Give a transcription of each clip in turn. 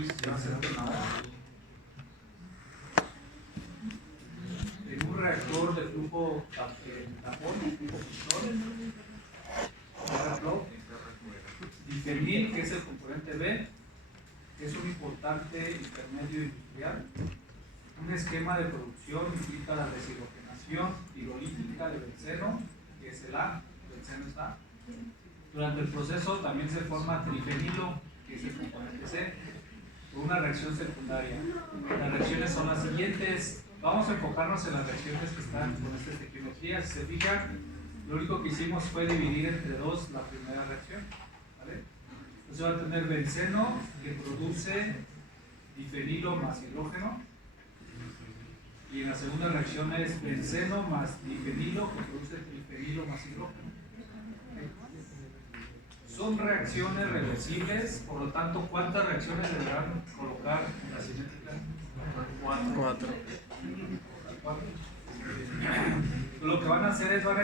Luis, ya hace una hora. En un reactor de flujo tapón, flujo pistón, difenil, que es el componente B, que es un importante intermedio industrial. Un esquema de producción implica la deshidrogenación pirolítica de benceno, que es el A, el benceno es A. Durante el proceso también se forma trifenilo, que es el componente C, por una reacción secundaria. Las reacciones son las siguientes. Vamos a enfocarnos en las reacciones que están con esta estequiometría. Si se fijan, lo único que hicimos fue dividir entre dos la primera reacción, ¿vale? Entonces va a tener benceno, que produce difenilo más hidrógeno, y en la segunda reacción es benceno más difenilo, que produce trifenilo más hidrógeno. Son reacciones reversibles, por lo tanto, ¿cuántas reacciones deberán colocar en la cinética? 4. Lo que van a hacer es van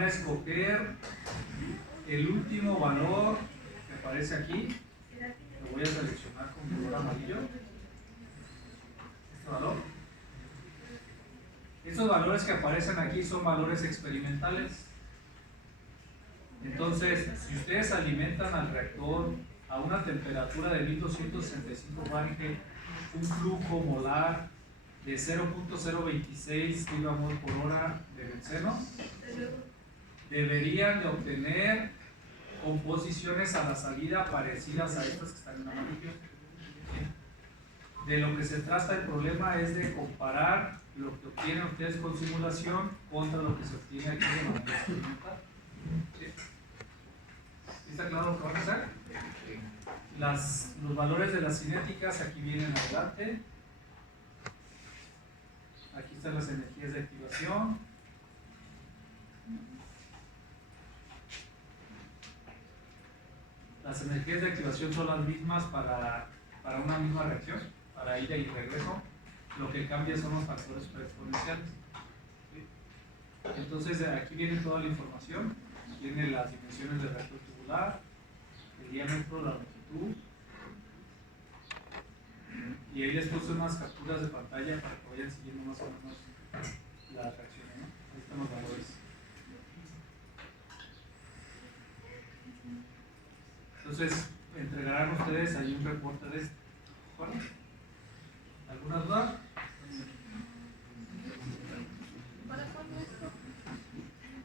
a escoger el último valor que aparece aquí. Lo voy a seleccionar con color amarillo. Este valor. Estos valores que aparecen aquí son valores experimentales. Entonces, si ustedes alimentan al reactor a una temperatura de 1265 Fahrenheit, un flujo molar de 0.026 kmol por hora de benceno, deberían de obtener composiciones a la salida parecidas a estas que están en amarillo. De lo que se trata el problema es de comparar lo que obtienen ustedes con simulación contra lo que se obtiene aquí de manera experimental. ¿Sí? ¿Está claro lo que van a hacer? Los valores de las cinéticas aquí vienen adelante. Aquí están las energías de activación. Las energías de activación son las mismas para una misma reacción, para ida y regreso. Lo que cambia son los factores exponenciales. Entonces aquí viene toda la información. Vienen las dimensiones del reactor tubular, el diámetro, la longitud. Y ahí les puse unas capturas de pantalla para que vayan siguiendo más o menos las reacciones, ¿no? Ahí están los valores. Entonces, entregarán ustedes ahí un reporte de esto. ¿Vale? ¿Alguna duda?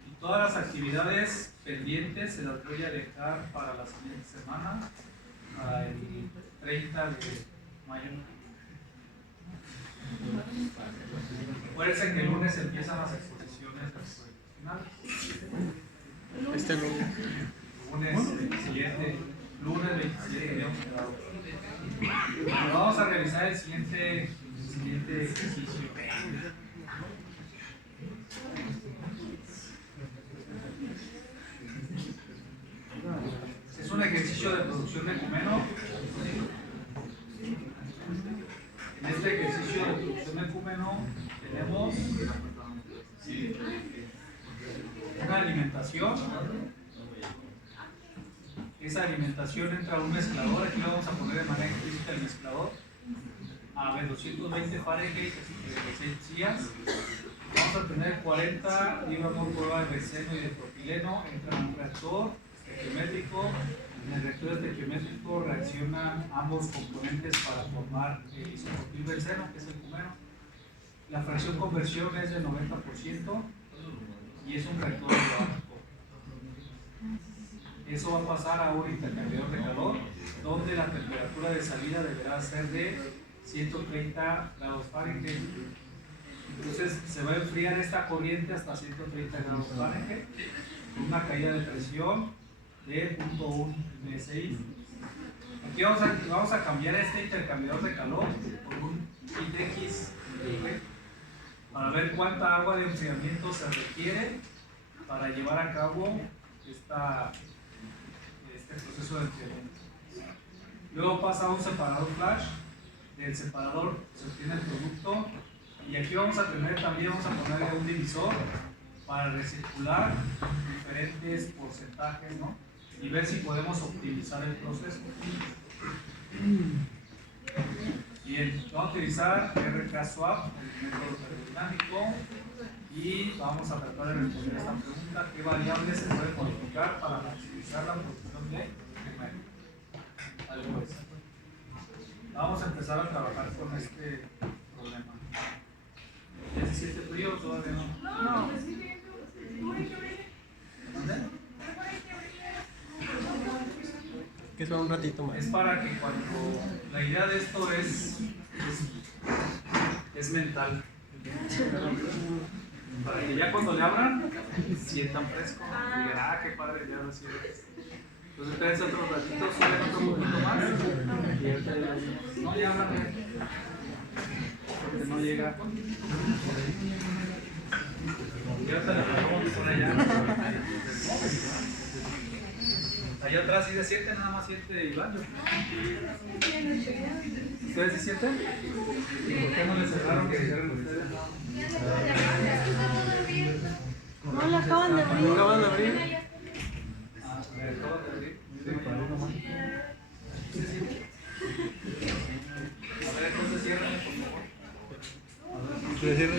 Y todas las actividades pendientes se las voy a dejar para la siguiente semana, para el 30 de mayo. Acuérdense que el lunes empiezan las exposiciones finales. Este lunes. Lunes 27 habíamos quedado. Vamos a revisar el siguiente ejercicio. Es un ejercicio de producción de ecumeno. En este ejercicio de producción de ecumeno tenemos una alimentación. Esa alimentación entra a un mezclador. Aquí lo vamos a poner de manera implícita el mezclador a 220 Fahrenheit, 36 días. Vamos a tener 40 gramos por hora de benceno y de propileno. Entra en un reactor estequiométrico. En el reactor estequiométrico reaccionan ambos componentes para formar el isopropilbenceno, que es el ecumeno. La fracción conversión es del 90% y es un reactor isotópico. Eso va a pasar a un intercambiador de calor, donde la temperatura de salida deberá ser de 130 grados Fahrenheit. Entonces se va a enfriar esta corriente hasta 130 grados Fahrenheit, con una caída de presión de 0.1 PSI. Aquí vamos a cambiar este intercambiador de calor por un ITX para ver cuánta agua de enfriamiento se requiere para llevar a cabo este proceso de enfriamiento. Luego pasa a un separador flash. Del separador se obtiene el producto y aquí vamos a ponerle un divisor para recircular diferentes porcentajes, ¿no? y ver si podemos optimizar el proceso. Bien, vamos a utilizar RK-Swap, el método termodinámico, y vamos a tratar de responder esta pregunta: ¿qué variables se pueden modificar para maximizar la producción de primario? Vale, pues, vamos a empezar a trabajar con este problema. ¿Ya se siente frío o todavía no? No. ¿Dónde? Que son un ratito más. Es para que cuando la idea de esto es mental, para que ya cuando le abran sientan fresco y digan, ah, qué padre, ya recibe. Entonces espérense otro ratito, suben otro poquito más y ahorita ya decimos, no, ya abran porque no llega. Y ahorita le ponemos por allá. Allá atrás sí se siente, nada más siente Iván. ¿Ustedes se sienten? ¿Y por qué no les cerraron que dijeron ustedes? No la acaban de abrir. ¿Acaban de abrir? Ah, me acaban de abrir. ¿Se siente? A ver, entonces cierren, por favor. ¿Se cierra?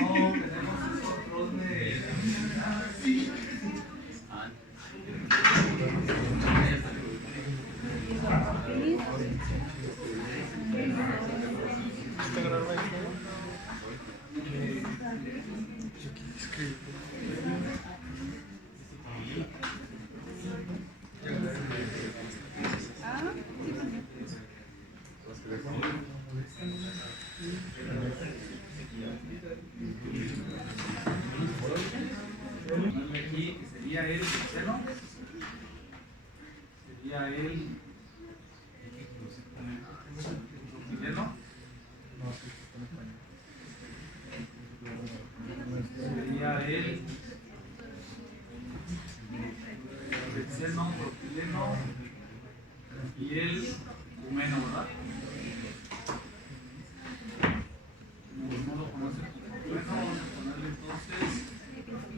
No, tenemos otros de... Aquí que sería el seno, sería el propileno, sería el seno, propileno y el cumeno, ¿verdad? No lo conocen como cumeno, vamos a ponerle entonces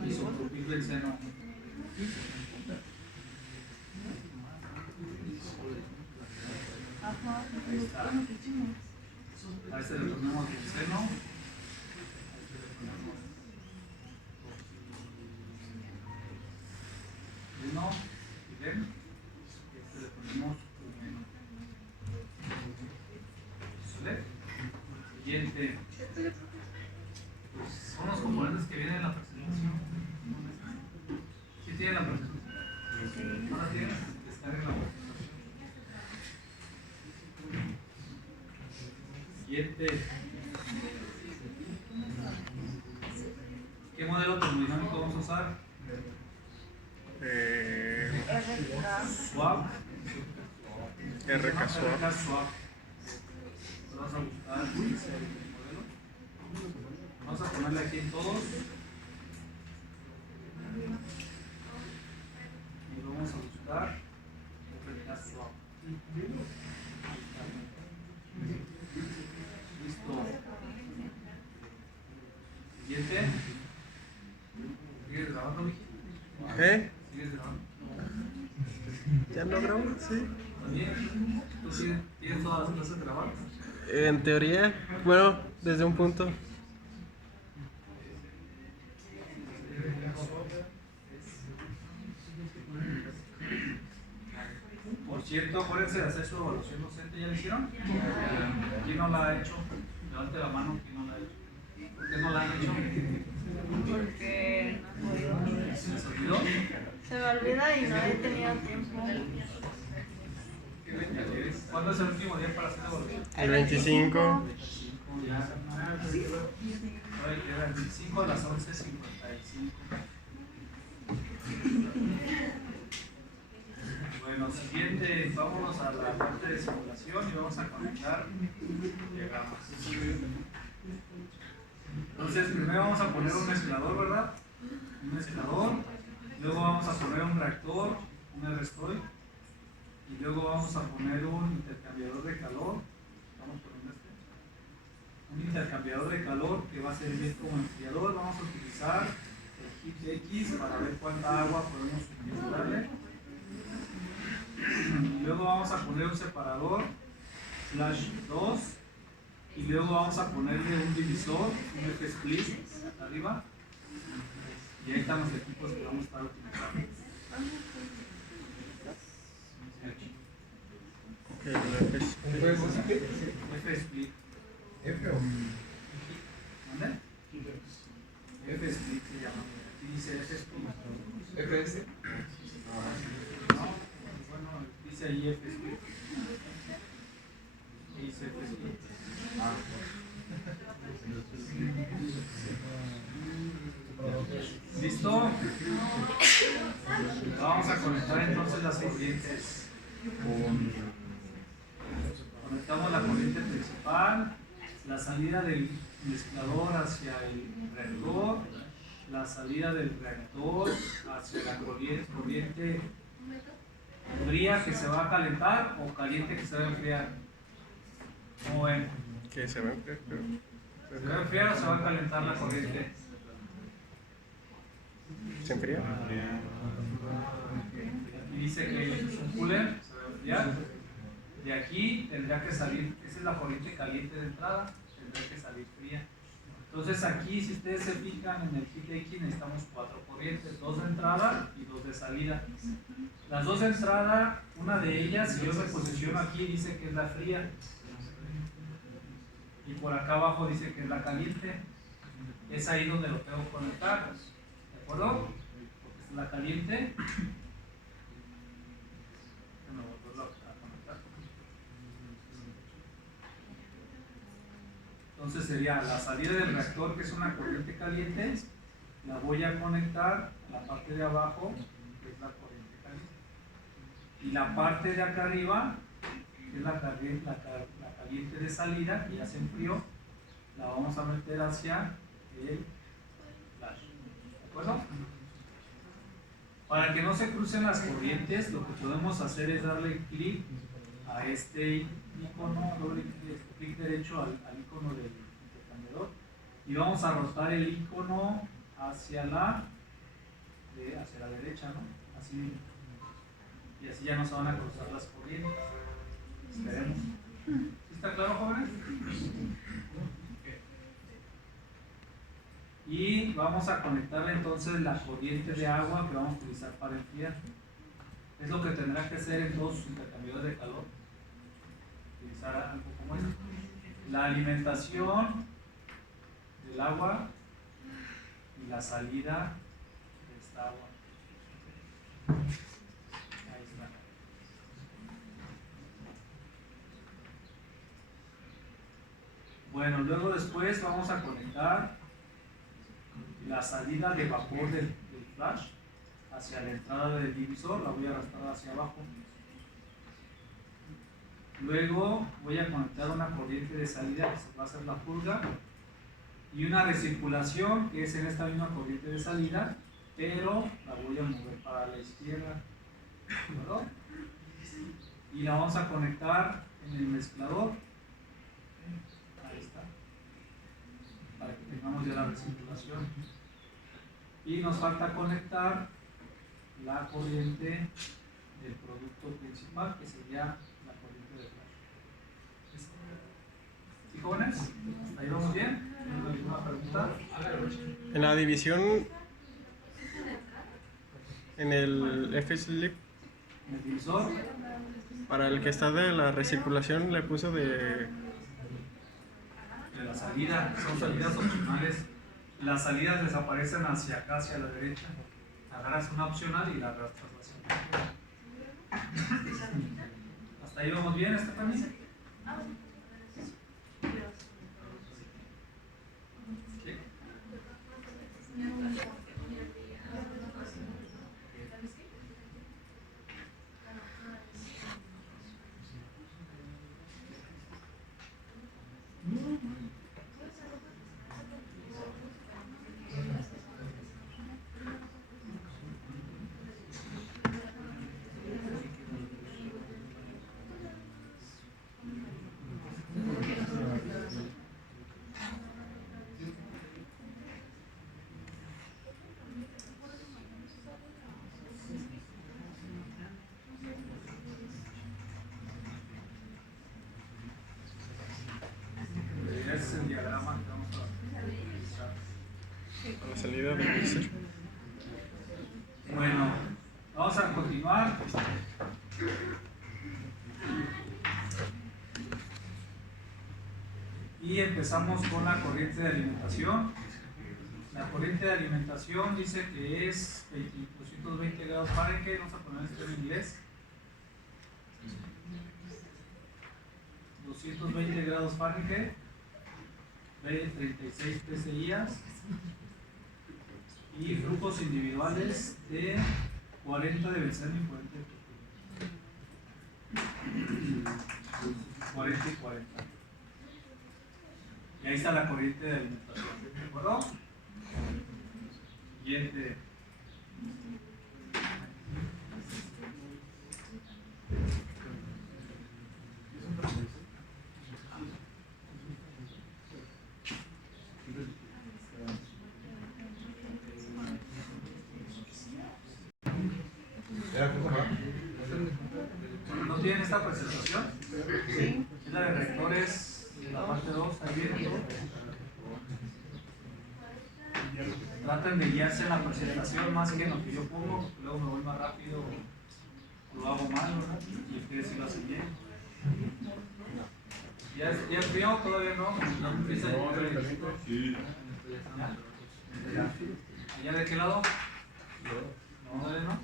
isopropil del seno. Ahí está. A este le ponemos el seno. A este le ponemos propileno, pilén, y a este le ponemos cumeno. ¿Sale? Siguiente. Pues son los componentes que vienen en la presentación. ¿Sí tienen la presentación? ¿No la tienen? Están en la presentación. Siguiente. ¿Qué modelo termodinámico vamos a usar? Swap. RK Swap. RK Swap. Vamos a buscar ese modelo. Vamos a ponerle aquí en todos. Y vamos a buscar RK Swap. Listo. Siguiente. ¿Sigues grabando, Vicky? ¿Sigues grabando? ¿Ya no grabo? Sí. ¿También? ¿Tú tienes todas las clases grabadas? En teoría, bueno, desde un punto. Por cierto, acuérdense de hacer su evaluación docente. ¿Ya la hicieron? ¿Quién no la ha hecho? Levante la mano. ¿Quién no la ha hecho? ¿Por qué no la han hecho? Porque no ¿Se les olvidó? se me olvida y no he tenido tiempo. ¿Cuándo es el último día para hacer la evaluación? El 25. Ya. Todavía queda el 25 a las 11:55. Bueno, siguiente, vámonos a la parte de simulación y vamos a conectar diagramas. Entonces, primero vamos a poner un mezclador, ¿verdad? Un mezclador, luego vamos a poner un reactor, un R-Stoy, y luego vamos a poner un intercambiador de calor. Vamos poniendo un intercambiador de calor que va a servir como enfriador. Vamos a utilizar hit X para ver cuánta agua podemos suministrarle. Y luego vamos a poner un separador /2 y luego vamos a ponerle un divisor, un F-split arriba, y ahí están los equipos que vamos a estar utilizando. F-split. F o ¿Dónde? F-split se llama. Aquí dice F-split. FS. No, bueno, dice ahí F-split. Dice F-split. ¿Listo? Vamos a conectar entonces las corrientes. Conectamos la corriente principal, la salida del mezclador hacia el reactor, la salida del reactor hacia la corriente fría que se va a calentar o caliente que se va a enfriar. ¿Cómo ven? Que se ven. ¿Se va a enfriar o se va a calentar la corriente? ¿Se enfría? Aquí dice que es un cooler, se va a enfriar. De aquí tendrá que salir, esa es la corriente caliente de entrada, tendrá que salir fría. Entonces aquí, si ustedes se fijan en el hit X, necesitamos 4 corrientes, 2 de entrada y 2 de salida. Las 2 de entrada, una de ellas, si yo me posiciono aquí, dice que es la fría. Y por acá abajo dice que es la caliente. Es ahí donde lo tengo que conectar. ¿De acuerdo? Porque es la caliente. Entonces sería la salida del reactor, que es una corriente caliente, la voy a conectar a la parte de abajo, que es la corriente caliente. Y la parte de acá arriba, que es la caliente de salida, que ya se enfrió, la vamos a meter hacia el flash. ¿De acuerdo? Para que no se crucen las corrientes, lo que podemos hacer es darle clic a este icono, doble clic derecho al icono del intercambiador y vamos a rotar el icono hacia la derecha, ¿no? Así, y así ya no se van a cruzar las corrientes. Esperemos. ¿Sí está claro, jóvenes? Y vamos a conectarle entonces la corriente de agua que vamos a utilizar para enfriar. Es lo que tendrá que hacer en todos sus intercambiadores de calor. Utilizar algo como esto. La alimentación del agua y la salida de esta agua. Ahí está. Bueno, luego después vamos a conectar la salida de vapor del flash hacia la entrada del divisor, la voy a arrastrar hacia abajo. Luego voy a conectar una corriente de salida que se va a hacer la purga y una recirculación que es en esta misma corriente de salida, pero la voy a mover para la izquierda. ¿Verdad? Y la vamos a conectar en el mezclador. Ahí está. Para que tengamos ya la recirculación. Y nos falta conectar la corriente del producto principal, que sería la corriente de flash. ¿Sí, jóvenes? ¿Hasta ahí vamos bien? ¿Alguna pregunta? En la división, en el F-Slip, ¿En el divisor? para el que está de la recirculación, le puso de... De la salida, son salidas opcionales. Las salidas desaparecen hacia acá, hacia la derecha. Agarras una opcional y la arrastras hacia acá. ¿Hasta ahí vamos bien, Estefanía? ¿Sí? A la salida debe ser. Bueno, vamos a continuar. Y empezamos con la corriente de alimentación. La corriente de alimentación dice que es 220 grados Fahrenheit. Vamos a poner esto en inglés. 220 grados Fahrenheit, de 36 PSI y grupos individuales de 40 de benceno y 40 de 40 y 40. Y ahí está la corriente de alimentación. ¿De acuerdo? Siguiente. ¿No tienen esta presentación? Sí. Es la de rectores de la parte 2, ahí viene. Traten de guiarse en la presentación más que en lo que yo pongo, porque luego me voy más rápido o lo hago mal, ¿verdad? Y ustedes sí lo hacen bien. ¿Ya frío? ¿Todavía no? ¿No empieza a llover? ¿Ya? ¿Ya? ¿Allá de qué lado? No, todavía no.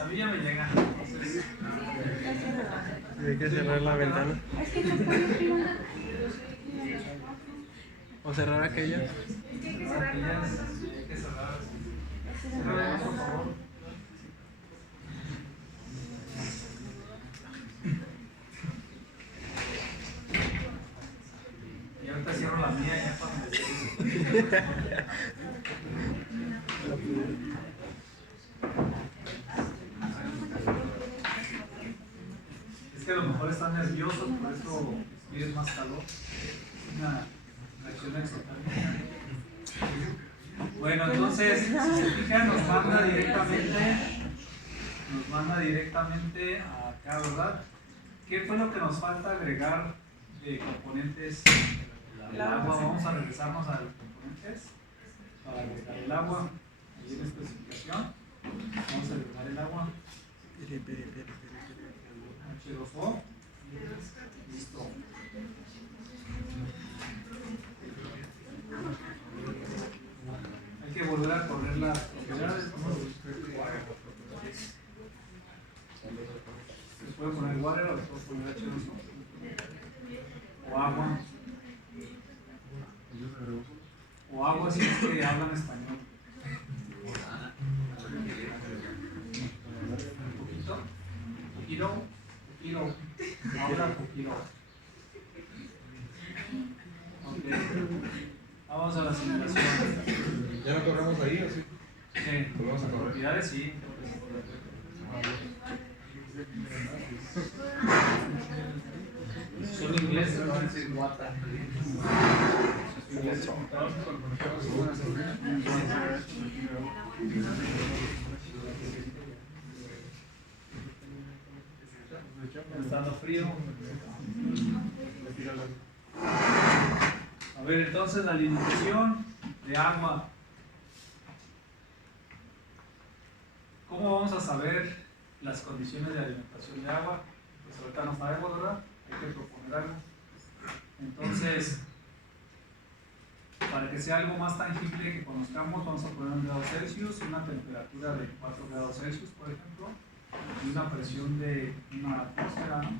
A mí ya me llega. Entonces, Hay que cerrar la ventana. Es que no puedo escribir. O cerrar aquella. hay que cerrar. Cierra, por favor. Y ahorita cierro la mía ya cuando es que a lo mejor están nerviosos, por eso piden más calor. Una reacción exotérmica. Bueno, entonces, si se fijan, nos manda directamente acá, ¿verdad? ¿Qué fue lo que nos falta agregar de componentes del agua? Vamos a regresarnos a los componentes para agregar el agua. Ahí en la especificación vamos a agregar el agua. H2O. Listo. Hay que volver a correr las propiedades. Se puede poner water o se puede poner H2O. O agua. O agua si es que hablan español. Poquito. Ahora poquito. Ok. Vamos a la simulación. ¿Ya no corremos ahí o sí? Sí. Volvemos a correr. Propiedades, sí. Son ingleses, no van a decir guata. Está dando frío. A ver, entonces la alimentación de agua. ¿Cómo vamos a saber las condiciones de alimentación de agua? Pues ahorita no sabemos, ¿verdad? Hay que proponer algo. Entonces, para que sea algo más tangible que conozcamos, vamos a poner 1 grado Celsius, una temperatura de 4 grados Celsius, por ejemplo, y una presión de una atmósfera, ¿no?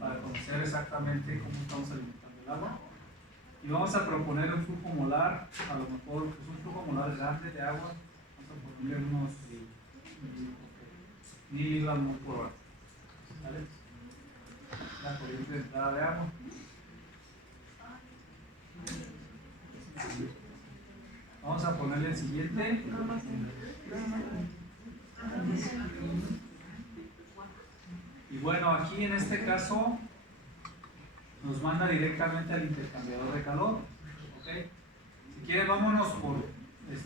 Para conocer exactamente cómo estamos alimentando el agua. Y vamos a proponer un flujo molar, a lo mejor pues un flujo molar grande de agua, vamos a ponerle unos miligramos por hora. ¿Vale? La corriente de entrada de agua. Vamos a ponerle el siguiente. Y bueno, aquí en este caso nos manda directamente al intercambiador de calor. ¿Okay? Si quieren, vámonos por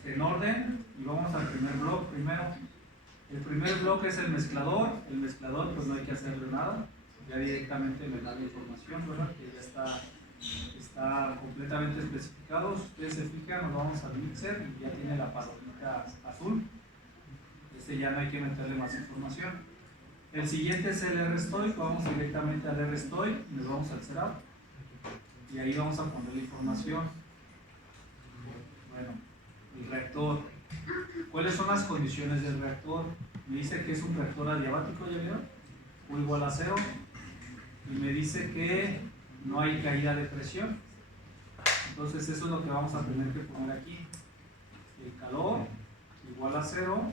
en orden y vamos al primer bloque primero. El primer bloque es el mezclador. El mezclador, pues no hay que hacerle nada. ya directamente me da la información, ¿verdad? Que ya está completamente especificado. Si ustedes se fijan, nos vamos al mixer y ya tiene la palomita azul. Este ya no hay que meterle más información. El siguiente es el RStoy, vamos directamente al RStoy y nos vamos al setup. Y ahí vamos a poner la información. Bueno, el reactor. ¿Cuáles son las condiciones del reactor? Me dice que es un reactor adiabático, ¿ya vieron? O igual a 0. Y me dice que no hay caída de presión. Entonces eso es lo que vamos a tener que poner aquí. El calor igual a 0,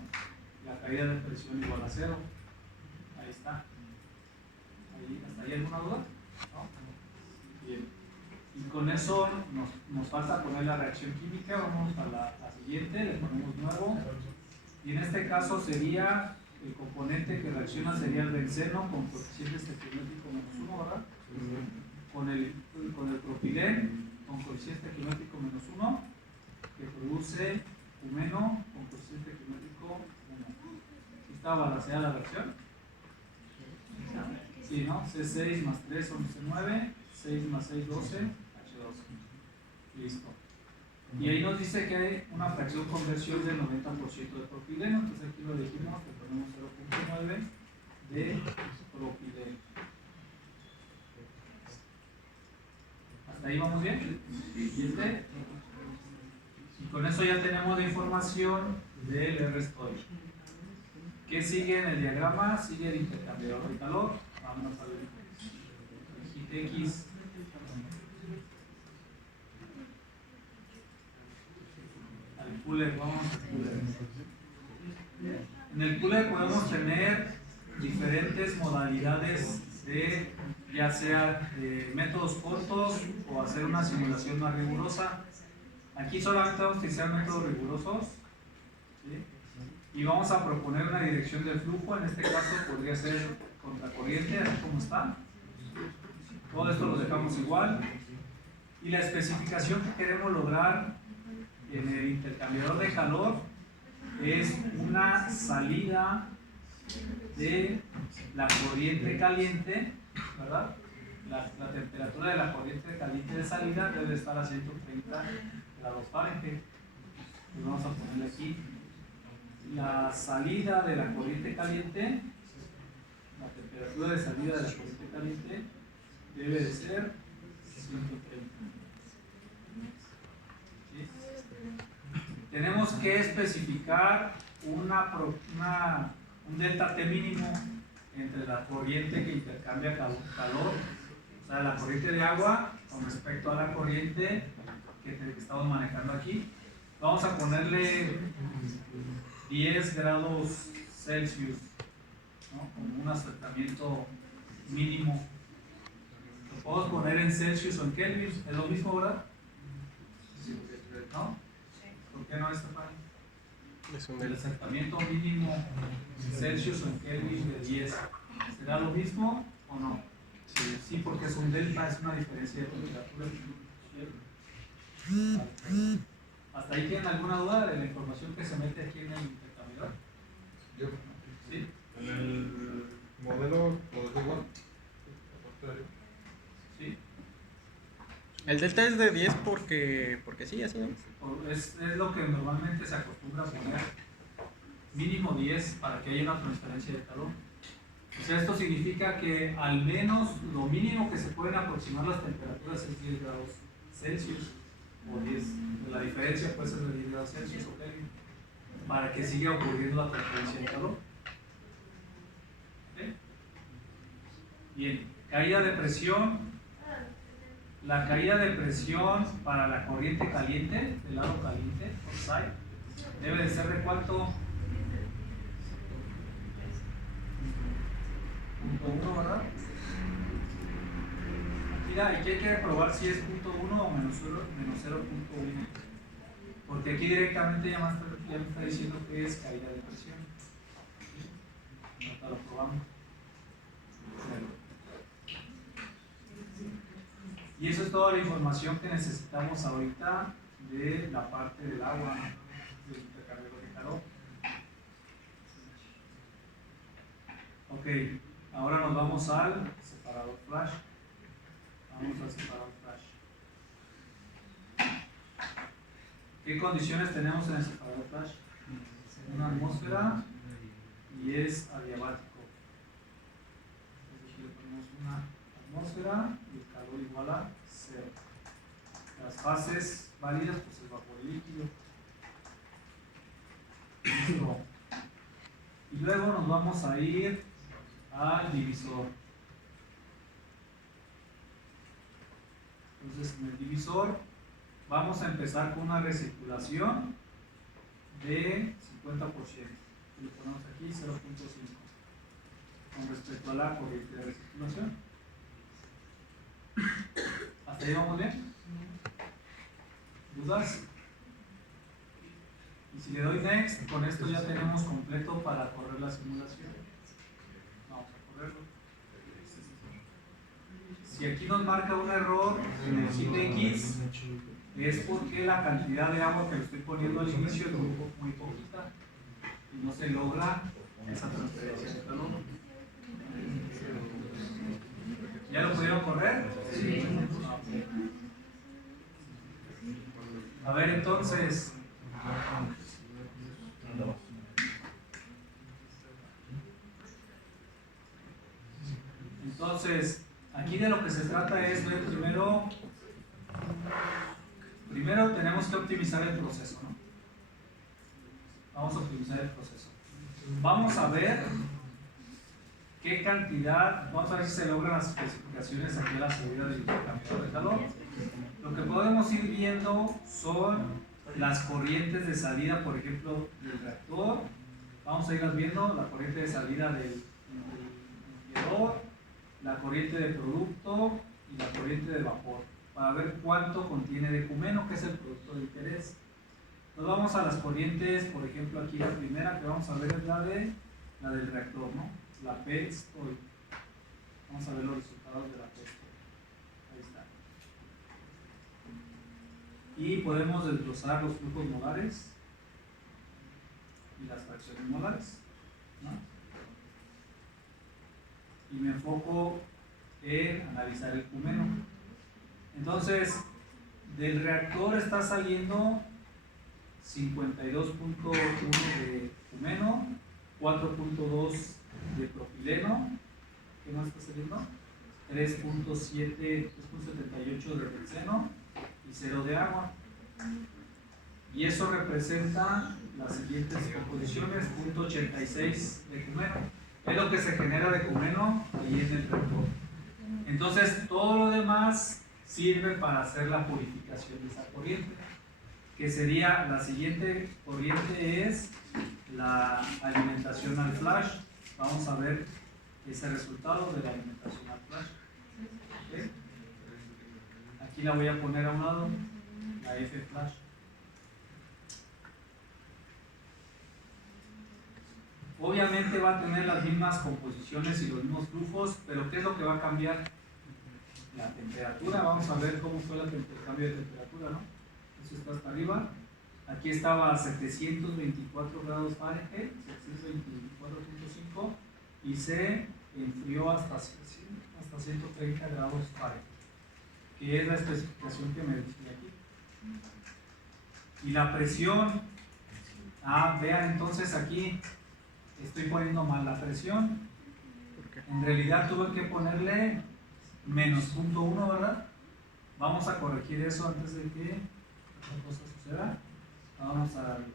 la caída de presión igual a 0. Ahí está. ¿Hasta ahí alguna duda? ¿No? Bien. Y con eso nos falta poner la reacción química. Vamos a la siguiente, le ponemos nuevo. Y en este caso sería el componente que reacciona sería el benceno con coeficiente estequiométrico -1, ¿verdad? Con el propilén con coeficiente estequiométrico -1 que produce humeno con coeficiente estequiométrico 1. ¿Está balanceada la reacción? Sí, ¿no? C6 más 3 son C9, 6 más 6, 12, H12. Listo. Y ahí nos dice que hay una fracción conversión del 90% de propileno, entonces aquí lo elegimos, le ponemos 0.9 de propileno. ¿Hasta ahí vamos bien? Siguiente. Y con eso ya tenemos la información del RStoy. ¿Qué sigue en el diagrama? Sigue el intercambiador de calor. Vamos a ver. X. Al cooler, vamos al cooler. En el cooler podemos tener diferentes modalidades de, ya sea métodos cortos o hacer una simulación más rigurosa. Aquí solamente vamos a utilizar métodos rigurosos, ¿sí? Y vamos a proponer una dirección del flujo. En este caso podría ser contracorriente, así como está. Todo esto lo dejamos igual. Y la especificación que queremos lograr en el intercambiador de calor es una salida de la corriente caliente, ¿verdad? La temperatura de la corriente caliente de salida debe estar a 130 grados Fahrenheit. Y vamos a ponerle aquí la salida de la corriente caliente, la temperatura de salida de la corriente caliente debe de ser 130. ¿Sí? Tenemos que especificar un delta T mínimo entre la corriente que intercambia calor, o sea, la corriente de agua con respecto a la corriente que estamos manejando aquí. Vamos a ponerle 10 grados Celsius, ¿no? Como un acercamiento mínimo. Lo podemos poner en Celsius o en Kelvin, es lo mismo, ¿verdad? ¿No? ¿Por qué no está mal? El acercamiento mínimo en Celsius o en Kelvin de 10, ¿será lo mismo o no? Sí, porque es un delta, es una diferencia de temperatura. ¿Hasta ahí tienen alguna duda de la información que se mete aquí en el intercambiador? Yo. ¿Sí? En el modelo lo dejo igual. ¿Sí? El delta es de 10 porque sí, así ¿no? Es lo que normalmente se acostumbra a poner, mínimo 10 para que haya una transferencia de calor. O sea, esto significa que al menos lo mínimo que se pueden aproximar las temperaturas es 10 grados Celsius o 10. La diferencia puede ser de 10 grados Celsius o Kelvin para que siga ocurriendo la transferencia de calor. ¿Okay? Bien, caída de presión. La caída de presión para la corriente caliente, del lado caliente, outside, debe de ser de cuánto? 0.1, ¿verdad? Aquí hay que probar si es 0.1 o menos 0.1. Porque aquí directamente ya me está diciendo que es caída de presión. Ahorita lo probamos. Y eso es toda la información que necesitamos ahorita de la parte del agua, del intercambiador de calor. Ok, Ahora nos vamos al separador flash. Vamos al separador flash. ¿Qué condiciones tenemos en el separador flash? Una atmósfera y es adiabático. Es decir, le ponemos una atmósfera y el calor igual a 0. Las fases válidas, pues el vapor líquido. Listo. Y luego nos vamos a ir al divisor. Entonces, en el divisor vamos a empezar con una recirculación de 50%. Y le ponemos aquí 0.5 con respecto a la corriente de recirculación. ¿Hasta ahí vamos bien? ¿Dudas? Y si le doy next, con esto ya tenemos completo para correr la simulación. Vamos a correrlo. Si aquí nos marca un error en el chip X, es porque la cantidad de agua que le estoy poniendo al inicio es muy poquita y no se logra esa transferencia de calor. ¿Ya lo pudieron correr? Sí. A ver, entonces. Entonces, aquí de lo que se trata es ver primero tenemos que optimizar el proceso, ¿no? Vamos a optimizar el proceso. Vamos a ver qué cantidad, vamos a ver si se logran las especificaciones aquí a la salida del intercambiador de calor. Lo que podemos ir viendo son las corrientes de salida, por ejemplo, del reactor. Vamos a irlas viendo, la corriente de salida del enfriador, la corriente de producto y la corriente de vapor, para ver cuánto contiene decumeno, que es el producto de interés. Nos vamos a las corrientes, por ejemplo, aquí la primera que vamos a ver es la del reactor, ¿no? La PET-STOI. Vamos a ver los resultados de la PET-STOI. Ahí está. Y podemos desglosar los flujos molares y las fracciones molares, ¿no? Y me enfoco en analizar el cumeno. Entonces, del reactor está saliendo 52.1 de cumeno, 4.2 de propileno, ¿qué más está saliendo? 3.78 de benceno y 0 de agua. Y eso representa las siguientes composiciones: 0.86 de cumeno. Es lo que se genera de cumeno ahí en el reactor. Entonces, todo lo demás sirve para hacer la purificación de esa corriente, que sería la siguiente corriente, es la alimentación al flash. Vamos a ver ese resultado de la alimentación al flash. ¿Okay? Aquí la voy a poner a un lado, la F flash. Obviamente va a tener las mismas composiciones y los mismos flujos, pero ¿qué es lo que va a cambiar? La temperatura. Vamos a ver cómo fue el cambio de temperatura, ¿no? Eso está hasta arriba. Aquí estaba a 724 grados Fahrenheit, 724.5, y se enfrió hasta 130 grados Fahrenheit, que es la especificación que me decía aquí. Y la presión, vean entonces aquí, estoy poniendo mal la presión. En realidad tuve que ponerle menos 0.1, ¿verdad? Vamos a corregir eso antes de que esta cosa suceda. Vamos al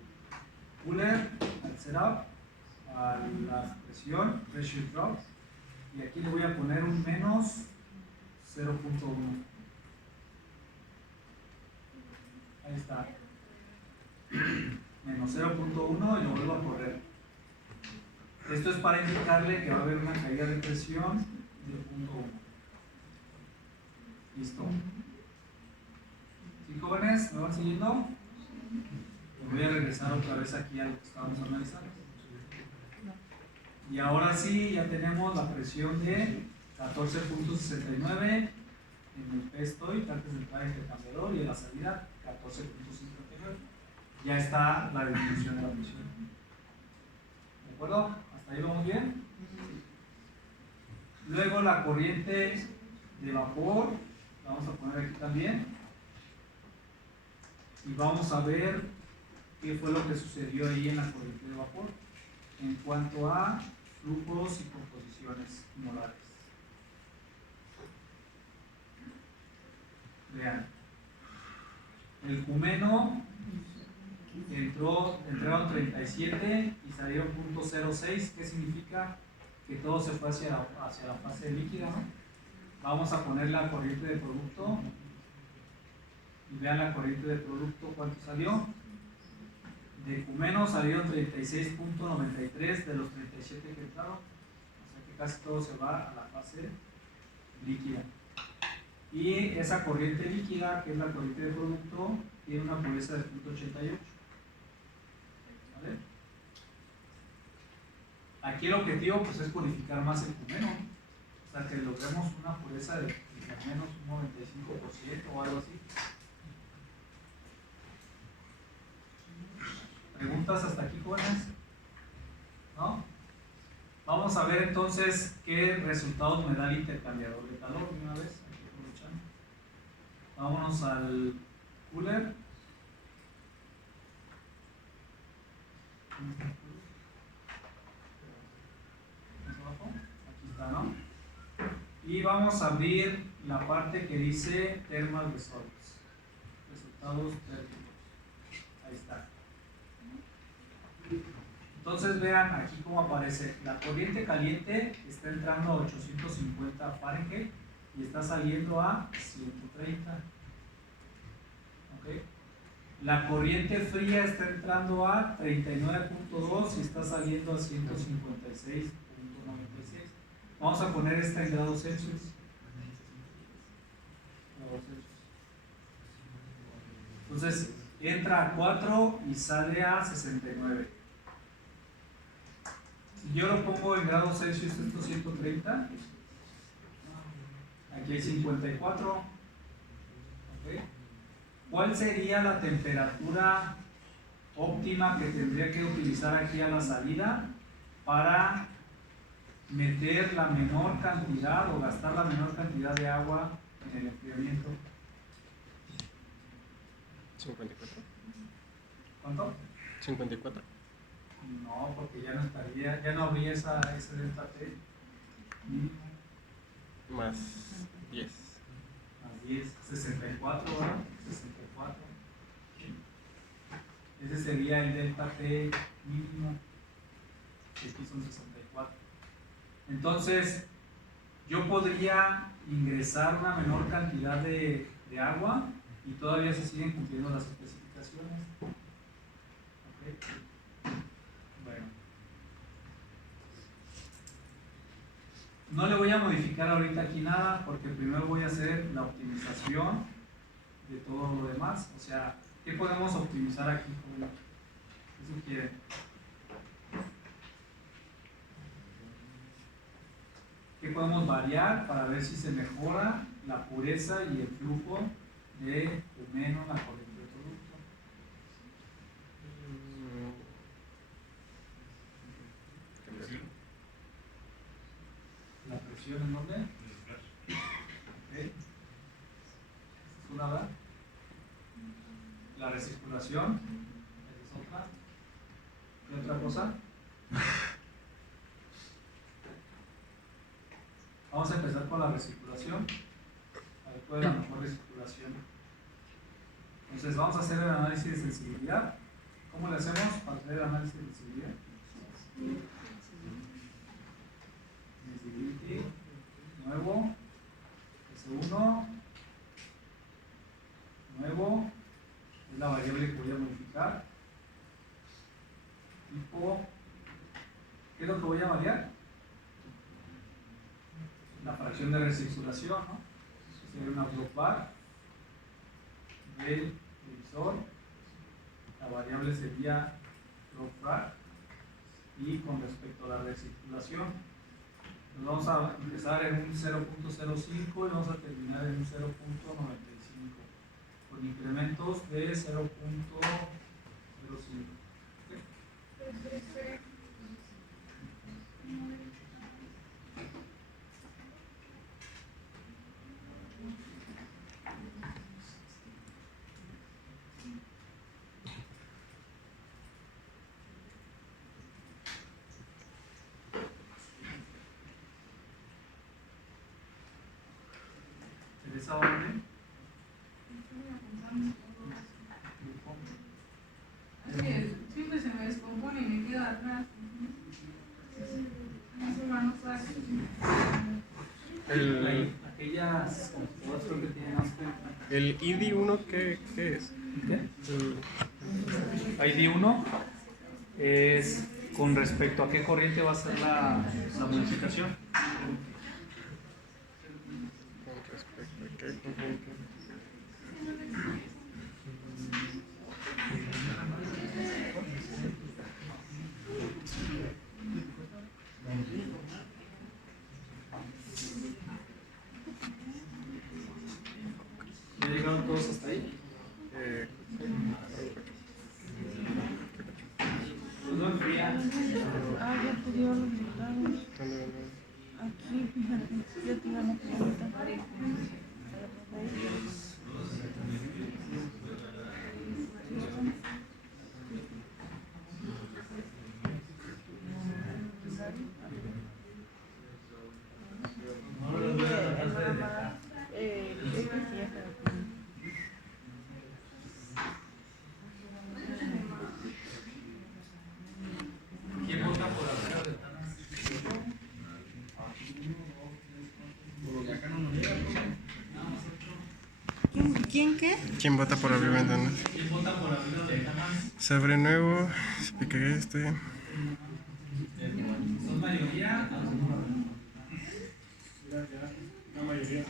cooler, al setup, a la presión, pressure drop, y aquí le voy a poner un menos 0.1. Ahí está. Menos 0.1 y lo vuelvo a correr. Esto es para indicarle que va a haber una caída de presión de 0.1. Listo. ¿Sí, jóvenes? ¿Me van siguiendo? Pues voy a regresar otra vez aquí a lo que estábamos analizando. Y ahora sí, ya tenemos la presión de 14.69 en el PESTOI, tanques de entrada intercambiador, y en la salida 14.59. Ya está la disminución de la presión. ¿De acuerdo? ¿Hasta ahí vamos bien? Luego la corriente de vapor, la vamos a poner aquí también. Y vamos a ver qué fue lo que sucedió ahí en la corriente de vapor en cuanto a flujos y composiciones molares. Vean, el cumeno entraron 37 y salieron 0.06. ¿Qué significa? Que todo se fue hacia la fase líquida, ¿no? Vamos a poner la corriente de producto y vean la corriente de producto cuánto salió. De cumeno salieron 36.93 de los 37 que entraron, o sea que casi todo se va a la fase líquida. Y esa corriente líquida, que es la corriente de producto, tiene una pureza de 0.88. ¿Vale? Aquí el objetivo pues, es purificar más el cumeno, o sea que logremos una pureza de al menos un 95% o algo así. ¿Preguntas hasta aquí, jóvenes? ¿No? Vamos a ver entonces qué resultados me da el intercambiador de calor de una vez. Aquí aprovechando. Vámonos al cooler. Aquí está, ¿no? Y vamos a abrir la parte que dice Thermal Results. Resultados térmicos. Ahí está. Entonces vean aquí cómo aparece. La corriente caliente está entrando a 850 Fahrenheit y está saliendo a 130. ¿Okay? La corriente fría está entrando a 39.2 y está saliendo a 156.96. Vamos a poner esta en grados Celsius. Entonces entra a 4 y sale a 69. Si yo lo pongo en grados Celsius, esto es 130. Aquí hay 54. ¿Okay? ¿Cuál sería la temperatura óptima que tendría que utilizar aquí a la salida para meter la menor cantidad o gastar la menor cantidad de agua en el enfriamiento? 54. ¿Cuánto? 54. No, porque ya no estaría, ya no habría ese delta T mínimo. Más 10. Más 10, 64, ¿verdad? 64. Ese sería el delta T mínimo. Y aquí son 64. Entonces, yo podría ingresar una menor cantidad de agua y todavía se siguen cumpliendo las especificaciones. ¿Okay? Bueno. No le voy a modificar ahorita aquí nada porque primero voy a hacer la optimización de todo lo demás. O sea, ¿qué podemos optimizar aquí? ¿Qué sugiere? ¿Qué podemos variar para ver si se mejora la pureza y el flujo de cumeno en la corriente de producto? ¿La presión en dónde? Okay. ¿Es una verdad? La recirculación. Esa es otra. ¿Qué otra cosa? Vamos a empezar con la recirculación. A ver cuál es la mejor recirculación. Entonces vamos a hacer el análisis de sensibilidad. ¿Cómo le hacemos para hacer el análisis de sensibilidad? Sensibility, nuevo, S1, nuevo, es la variable que voy a modificar. Tipo, ¿qué es lo que voy a variar? La fracción de recirculación, ¿no? Sería una block bar del divisor. La variable sería block frac. Y con respecto a la recirculación, pues vamos a empezar en un 0.05 y vamos a terminar en un 0.95 con incrementos de 0.05. ¿Esa orden? Es que siempre se me descompone y me queda atrás. No se van a usar. Aquellas computadoras creo que tienen hasta... ¿El ID1 qué es? ¿Qué? ID1 es con respecto a qué corriente va a ser la modificación. Con respecto a qué corriente. ¿Ya llegaron todos hasta ahí? Pues no enfría. Ya te dio los resultados. Aquí, fíjate, ya te la pregunta. ¿Quién vota por abrir ventanas? ¿Quién qué? ¿Quién vota por abrir ventanas? ¿Quién vota por abrir las ventanas? Se abre nuevo, se pica este. ¿Son mayoría? La mayoría.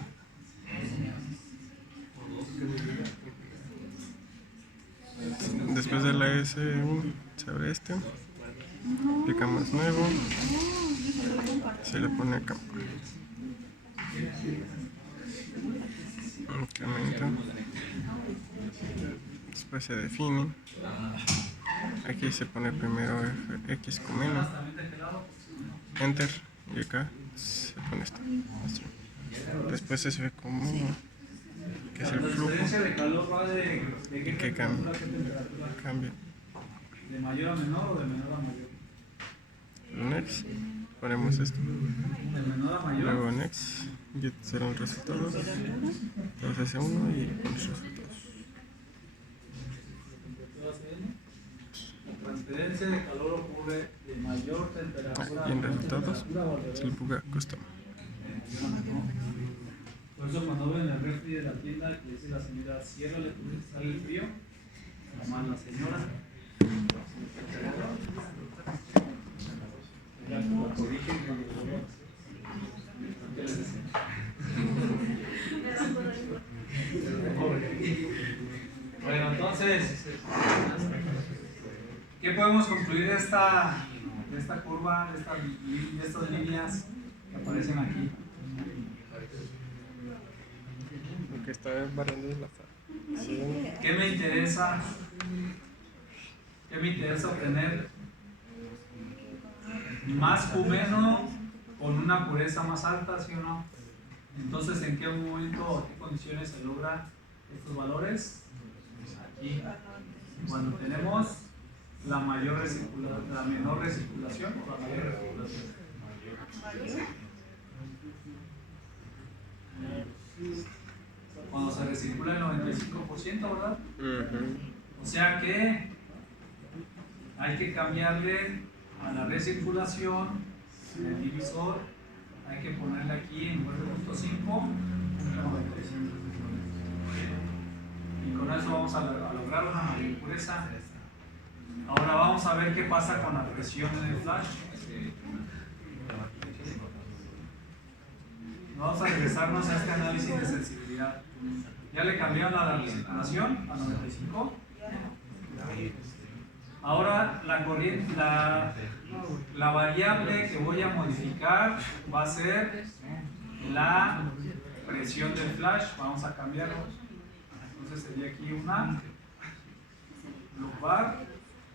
Después de la S1 se abre este. Pica más nuevo. Se le pone acá. Incrementa. Después se define. Aquí se pone primero X con menos. Enter. Y acá se pone esto. Así. Después se ve como que es el La flujo. transferencia de calor va de qué ¿Qué temperatura a qué temperatura? Cambia. ¿De mayor a menor o de menor a mayor? Next. Ponemos esto. ¿De menor a mayor? Luego next. Y serán los resultados. Entonces S1 y los resultados. La transferencia de calor ocurre de mayor temperatura Y en a menor resultados temperatura o al revés. se le ponga custom. Por eso cuando ven el refri de la tienda que dice la señora, ciérrale porque sale el frío, nomás la señora. La corrigen cuando lo vean. ¿Qué les decía? Bueno, entonces, ¿qué podemos concluir de esta curva, de estas líneas que aparecen aquí? Lo que está variando es la sal. Sí. ¿Qué me interesa? ¿Qué me interesa obtener? Más cumeno con una pureza más alta, ¿sí o no? Entonces, ¿en qué momento o qué condiciones se logran estos valores? Aquí, cuando tenemos la menor recirculación o la mayor recirculación. Cuando se recircula el 95%, ¿verdad? O sea que hay que cambiarle a la recirculación el divisor, hay que ponerle aquí en lugar de 0.5, 0.95. Y con eso vamos a lograr una mayor pureza. Ahora vamos a ver qué pasa con la presión en el flash. Vamos a regresarnos a este análisis de sensibilidad. ¿Ya le cambiaron la recirculación a 95? Ahora la variable que voy a modificar va a ser la presión del flash. Vamos a cambiarlo. Entonces sería aquí una loop bar,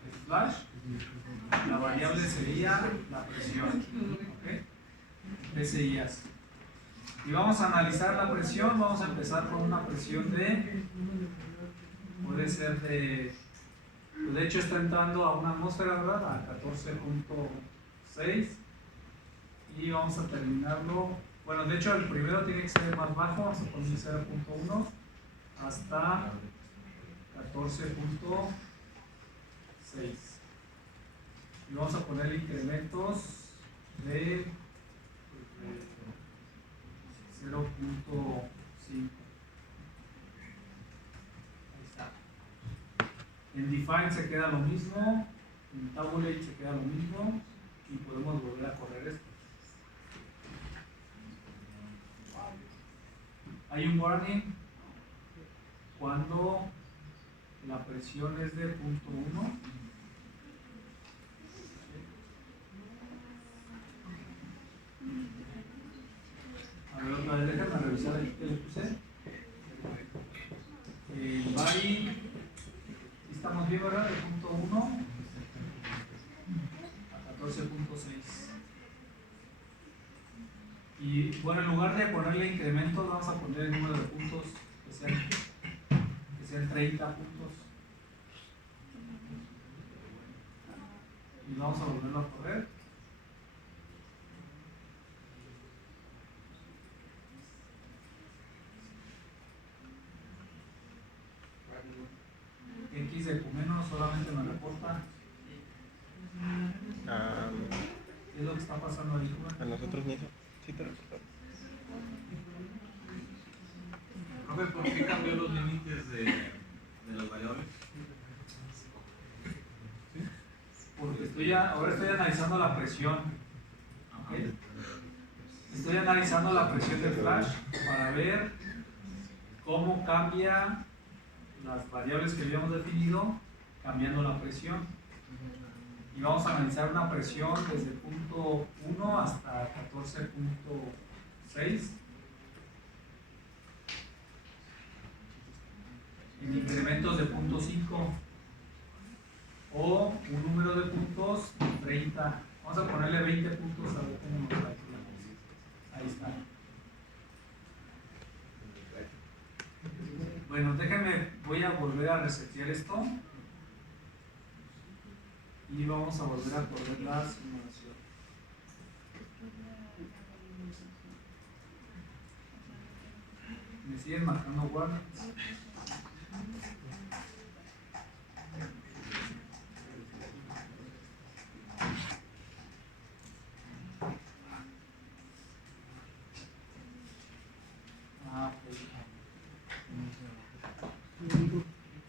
el flash. La variable sería la presión. ¿Okay? PSIs. Y vamos a analizar la presión. Vamos a empezar con una presión puede ser de hecho está entrando a una atmósfera, ¿verdad? A 14.6 y vamos a terminarlo Bueno, de hecho el primero tiene que ser más bajo, vamos a poner 0.1 hasta 14.6. Y vamos a poner incrementos de 0.5. Ahí está. En define se queda lo mismo, en tabulate se queda lo mismo y podemos volver a correr esto. Hay un warning cuando la presión es de 0.1. A ver, otra vez, déjame revisar aquí que le puse. El body, estamos bien, ¿verdad? De 0.1 a 14.6. Y bueno, en lugar de ponerle incrementos, vamos a poner el número de puntos que sean 30 puntos. Y vamos a volverlo a correr. X de Q- solamente me reporta. ¿Qué es lo que está pasando ahí? A nosotros ni eso. Sí te reportaron. Profe, ¿por qué cambió los límites de las variables? Porque ahora estoy analizando la presión. ¿Okay? Estoy analizando la presión del flash para ver cómo cambia las variables que habíamos definido cambiando la presión. Y vamos a analizar una presión desde el punto 1 hasta 14.6 en incrementos de punto 5 o un número de puntos 30. Vamos a ponerle 20 puntos a ver cómo nos va. Ahí está. Bueno, déjenme, voy a volver a resetear esto y vamos a volver a correr la simulación. Me siguen marcando warnings.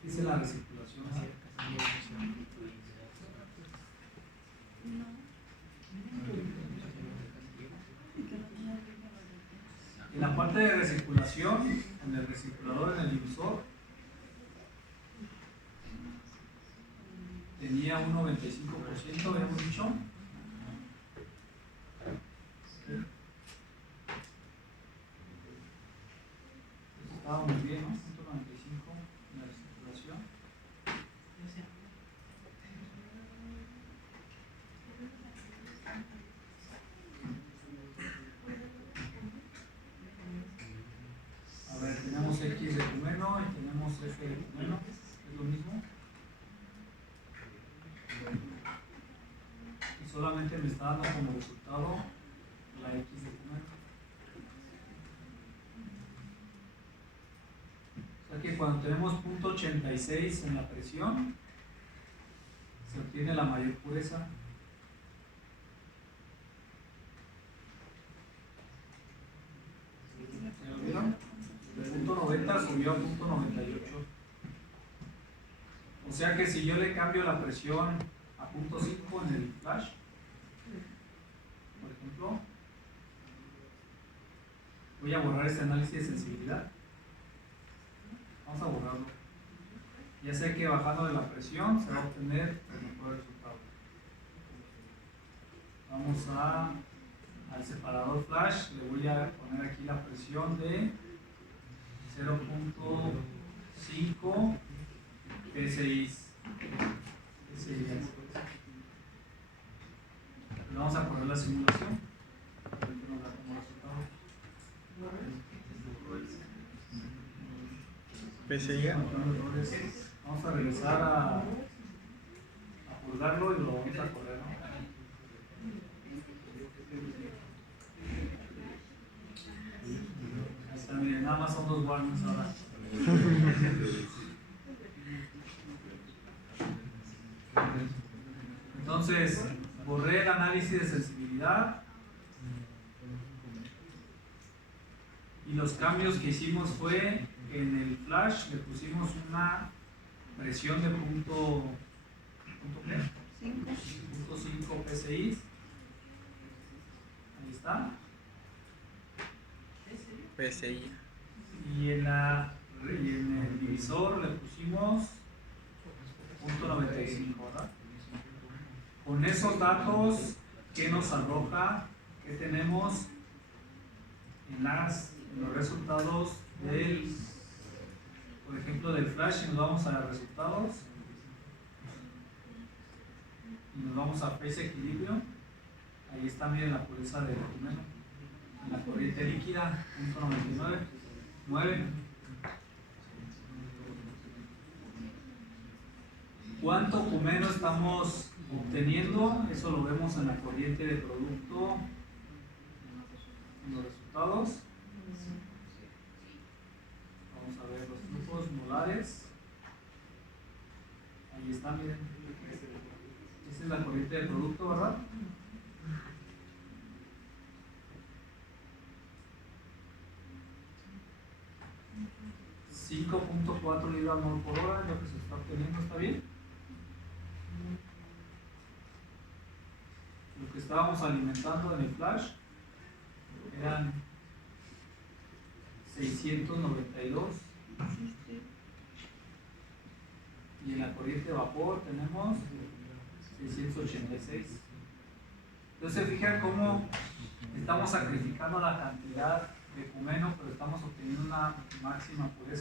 Dice la recirculación. En la parte de recirculación, en el recirculador, en el divisor, tenía un 95%, habíamos dicho. Estaba muy bien, ¿no? 195 en la recirculación. A ver, tenemos X de Cumeno y tenemos F de Cumeno, es lo mismo. Y solamente me está dando como resultado la X de Cumeno. O sea que cuando tenemos punto 86 en la presión, se obtiene la mayor pureza. ¿Se lo vieron? De punto 90 subió a punto 98. O sea que si yo le cambio la presión a punto 5 en el flash, por ejemplo, voy a borrar este análisis de sensibilidad. Vamos a borrarlo. Ya sé que bajando de la presión se va a obtener el mejor resultado. Vamos al separador flash, le voy a poner aquí la presión de 0.5 PSI. Le vamos a poner la simulación. Ahorita nos da como resultado. PSI. Vamos a regresar a purgarlo y lo vamos a correr, ¿no? lavarme esa hora. Entonces, borré el análisis de sensibilidad. Y los cambios que hicimos fue en el flash le pusimos una presión de punto ¿qué? 5 PSI. Ahí está. PSI. Y en el divisor le pusimos punto 95, ¿verdad? Con esos datos, ¿qué nos arroja? ¿Qué tenemos en los resultados del, por ejemplo, del flash? Si nos vamos a los resultados y nos vamos a phase equilibrio, ahí está, miren la pureza del cumeno. En la corriente líquida, punto 99, 9. ¿Cuánto cumeno estamos obteniendo? Eso lo vemos en la corriente de producto, en los resultados. Vamos a ver los flujos molares. Ahí está, miren. Esa es la corriente de producto, ¿verdad? .4 libras mol por hora, lo que se está obteniendo, ¿está bien? Lo que estábamos alimentando en el flash eran 692 y en la corriente de vapor tenemos 686. Entonces, fijan cómo estamos sacrificando la cantidad de cumeno, pero estamos obteniendo una máxima pureza.